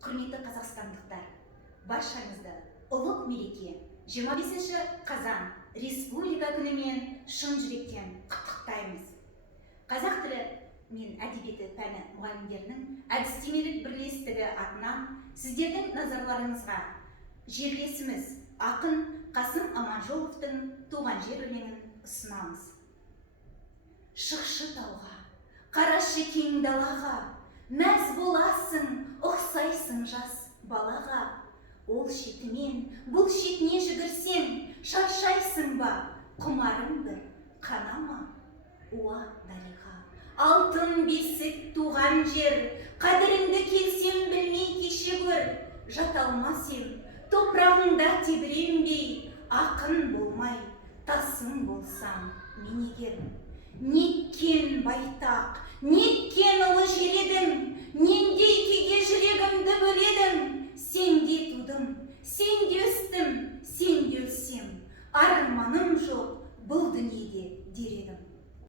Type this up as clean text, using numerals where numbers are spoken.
Құрметті қазақстандықтар, баршаңызды ұлық мереке 25 қазан Республика күнімен шын жүректен құттықтаймыз. Қазақ тілі мен әдебиеті пәні мұғалімдерінің әдістемелік бірлестігі атынан сіздердің назарларыңызға жерлесіміз ақын Қасым Аманжоловтың туған жер өлеңін ұсынамыз. Шықшы тауға, қарашы кең далаға, мәз боласың, ұқсайсың жас балаға. Ол шетінен, бұл шетіне жүгірсең, шаршайсың ба, құмарың бір қанама. Уа дариға, алтын бесік туған жер, қадіріңді келсем білмей кеше көр. Жата алмас ем, топырағыңда тебіренбей, ақын болмай, тасың болсам мен егер. Неткен байтақ, неткен ұлы жер едің, нендей күйге жүрегімді бөледің. Сенде тудым, сенде өстім, сенде өлсем, арманым жоқ.